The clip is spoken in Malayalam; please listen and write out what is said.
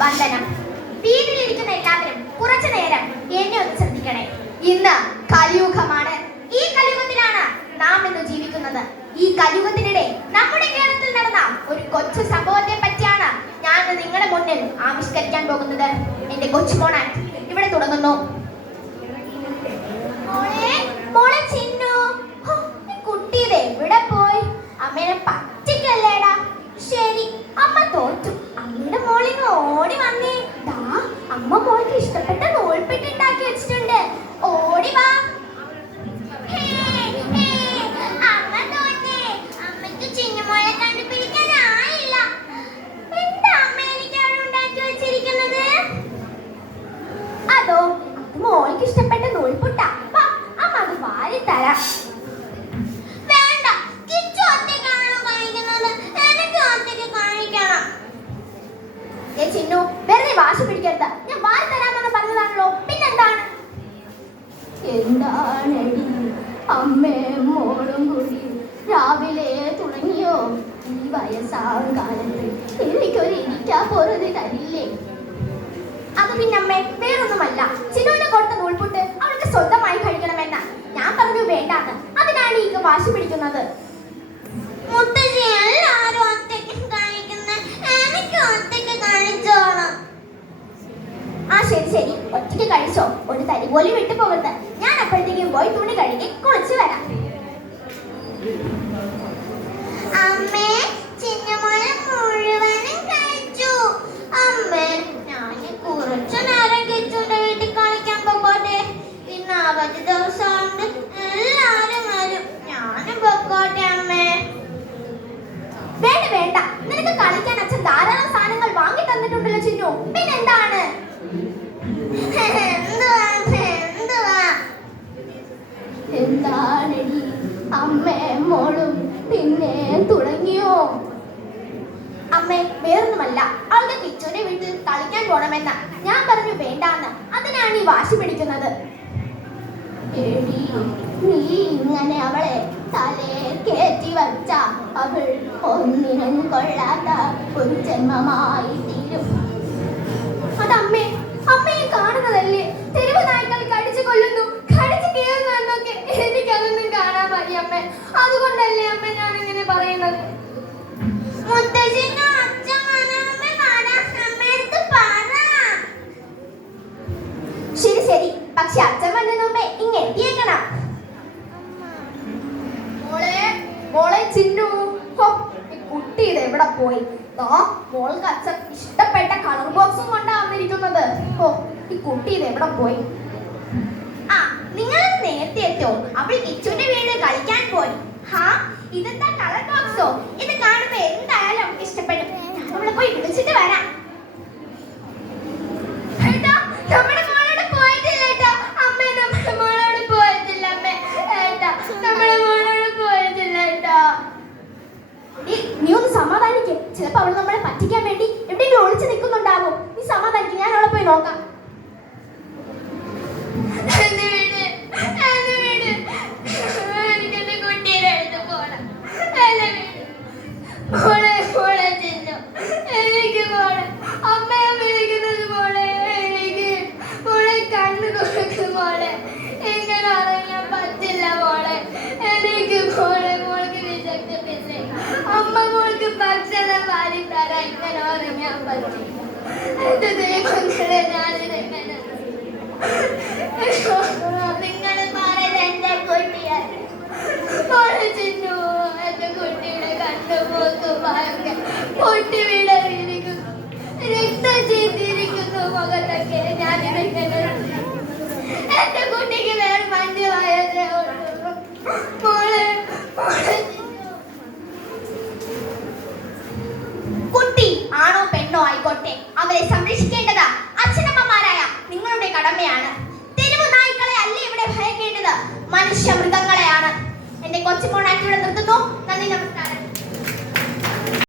വന്ദനം. വീട്ടിലിരിക്കുന്ന എല്ലാവരും കുറച്ചു നേരം എന്നെ ഒന്ന് ശ്രദ്ധിക്കണേ. ഇന്ന് കലിയുഗമാണ്. ഈ കലിയുഗത്തിലാണ് നാം ഇന്ന് ജീവിക്കുന്നത്. ഈ കലിയുഗത്തിനിടെ നമ്മുടെ കേരളത്തിൽ നടന്ന ഒരു കൊച്ചു സംഭവത്തെ പറ്റിയാണ് ഞാൻ നിങ്ങളുടെ മുന്നിൽ ആവിഷ്കരിക്കാൻ പോകുന്നത്. എന്റെ കൊച്ചുമോണാൻ ഇവിടെ തുടങ്ങുന്നു. മോളെ ചിന്നു, കുട്ടിയുടെ എവിടെ പോയി? അമ്മേനെ പറ്റിക്കല്ലേടാ. ശരി, അമ്മ തോറ്റു. അമ്മയുടെ മോളിങ് ഓടി വന്നേ. ദാ അമ്മ മോൾക്ക് ഇഷ്ടപ്പെട്ട നൂൽപ്പെട്ടി ഉണ്ടാക്കി വെച്ചിട്ടുണ്ട്. ഓടി വാ. അമ്മ തോറ്റേ. അമ്മയ്ക്ക് ചിന്നുമോളെ കണ്ടുപിടിക്കാനായില്ല. എന്താ അമ്മ എനിക്ക് അവിടെ ഉണ്ടാക്കി വെച്ചിരിക്കുന്നത്? അതോ അത് മോൾക്ക് ഇഷ്ടപ്പെട്ട നൂൽപുട്ട. അമ്മ അത് വാരി തരാം. വേണ്ട, കിച്ചു ഒറ്റയ്ക്കാണോ കാണിക്കുന്നത്? എനിക്ക് ഒറ്റയ്ക്ക് കാണിക്കണം. ചിന്നു, വെറുതെ വാശി പിടിക്കരുത്. ഞാൻ വാരി തരാമെന്ന് പറഞ്ഞതാണല്ലോ, പിന്നെന്താണ്? എന്താണടി അമ്മയും മോളും കൂടി രാവിലെ തുടങ്ങിയോ? ഈ വയസ്സാം കാലത്ത് എനിക്കൊരു ഇരിക്കാ പോറത് തരില്ലേ? അത് പിന്നെ അമ്മേ വേറൊന്നുമല്ല. ചിന്നുവിനെ കൊടുത്ത നൂൽപുട്ട് അവൾക്ക് സ്വന്തമായി കഴിക്കണമെന്ന് ഞാൻ പറഞ്ഞു വേണ്ടാന്ന്. അതിനാണ് ഈ വാശി പിടിക്കുന്നത്. ആ ശരി ശരി, ഒറ്റയ്ക്ക് കഴിച്ചോ. ഒരു തരി പോലും വിട്ടു പോകരുത്. ഞാൻ അപ്പോഴത്തേക്കും പോയി തുണി കഴുകി കുളിച്ചു വരാം. അമ്മേ, ചിന്നുമോളെ മുഴുവനും കഴിച്ചു. അമ്മേ, ഞാൻ കുറച്ചു നേരം കിച്ചുന്റെ വീട്ടിൽ കളിക്കാൻ പോകട്ടെ. ഇന്ന് അവധി ദിവസമുണ്ട്, എല്ലാരും വരും. ഞാനും പൊക്കോട്ടെ അമ്മേ. വേണ്ട വേണ്ട, നിനക്ക് കളിക്കാൻ അച്ഛൻ ധാരാളം സാധനങ്ങൾ വാങ്ങി തന്നിട്ടുണ്ടല്ലോ ചിന്നു. പിന്നെന്താണ്? എന്താണടി അമ്മേ മോളും പിന്നെ തുടങ്ങിയോ? അമ്മേ വേറൊന്നുമല്ല, അവളുടെ കിച്ചുവിന്റെ വീട്ടിൽ കളിക്കാൻ പോണമെന്ന ഞാൻ പറഞ്ഞു വേണ്ടാന്ന്. അതിനാണ് ഈ വാശി പിടിക്കുന്നത്. നീ ഇങ്ങനെ അവളെ തലേ കയറ്റി വച്ച അവൾ ഒന്നിനും കൊള്ളാത്ത ഒരു ജന്മമായി തീരും. അതമ്മേ, അമ്മയെ കാണുന്നതല്ലേ? തെരുവ് നായ്ക്കൾ കടിച്ചു കൊല്ലുന്നു, കടിച്ചു കീറുന്നു എന്നൊക്കെ എനിക്കതൊന്നും കാണാൻ മതി അമ്മേ. അതുകൊണ്ടല്ലേ അമ്മ ഞാൻ ഇങ്ങനെ പറയുന്നത്. ശരി ശരി, പക്ഷെ അച്ഛൻ വന്നതിന് മുമ്പേ ഇങ്ങ് എത്തിയേക്കണം. മോളെ ചിന്നു, കുട്ടി ഇത് എവിടെ പോയി? മോൾക്ക് അച്ഛൻ ഇഷ്ടപ്പെട്ട കളർ ബോക്സും കൊണ്ടാ വന്നിരിക്കുന്നത്. ഈ കുട്ടി ഇത് എവിടെ പോയി? ആ, നിങ്ങൾ നേരത്തെ എത്തിയോ? അവൾ കിച്ചുവിന്റെ വീട് കളിക്കാൻ പോയി. ഇതെന്താ കളർ ബോക്സോ? ഇത് കാണുമ്പോ എന്തായാലും അവൾക്ക് ഇഷ്ടപ്പെടും. ഞാൻ അവളെ പോയി വിളിച്ചിട്ട് വരാം. നമ്മുടെ മോളോട് പോയിട്ടില്ല ഏട്ടാ. അമ്മ നമ്മുടെ മോളോട് പോയിട്ടില്ല അമ്മേ. ഏട്ടാ നമ്മുടെ മോളോട് പോയിട്ടില്ല ഏട്ടാ. നീ ഒന്ന് സമാധാനിക്ക്. ചിലപ്പോ അവൾ നമ്മളെ പറ്റിക്കാൻ വേണ്ടി എവിടെയെങ്കിലും ഒളിച്ചു നിൽക്കുന്നുണ്ടാവും. നീ സമാധാനിക്ക്, ഞാൻ അവളെ പോയി നോക്കാം. അമ്മ മോൾക്ക് ഭക്ഷണം വാരി തരാൻ ഇങ്ങനെ ഉറങ്ങാൻ പറ്റും. എന്റെ ദൈവങ്ങളെ, ഞാനിതെങ്ങനെ നിങ്ങൾ മാറിയത് എന്റെ കുട്ടിയാണ്. ചിന്നു, എന്റെ കുട്ടിയുടെ കണ്ടുപോക്ക് ഭയങ്കര പൊട്ടി വിടറിയിരിക്കുന്നു, രക്തം ചീന്തിയിരിക്കുന്നു മുഖത്തൊക്കെ. ഞാനിതെങ്ങനെ? എന്റെ കുട്ടിക്ക് വേറെ മഞ്ഞ് വായതേ ഉള്ളൂ. മോളെ കുട്ടി ആണോ പെണ്ണോ ആയിക്കോട്ടെ, അവരെ സംരക്ഷിക്കേണ്ട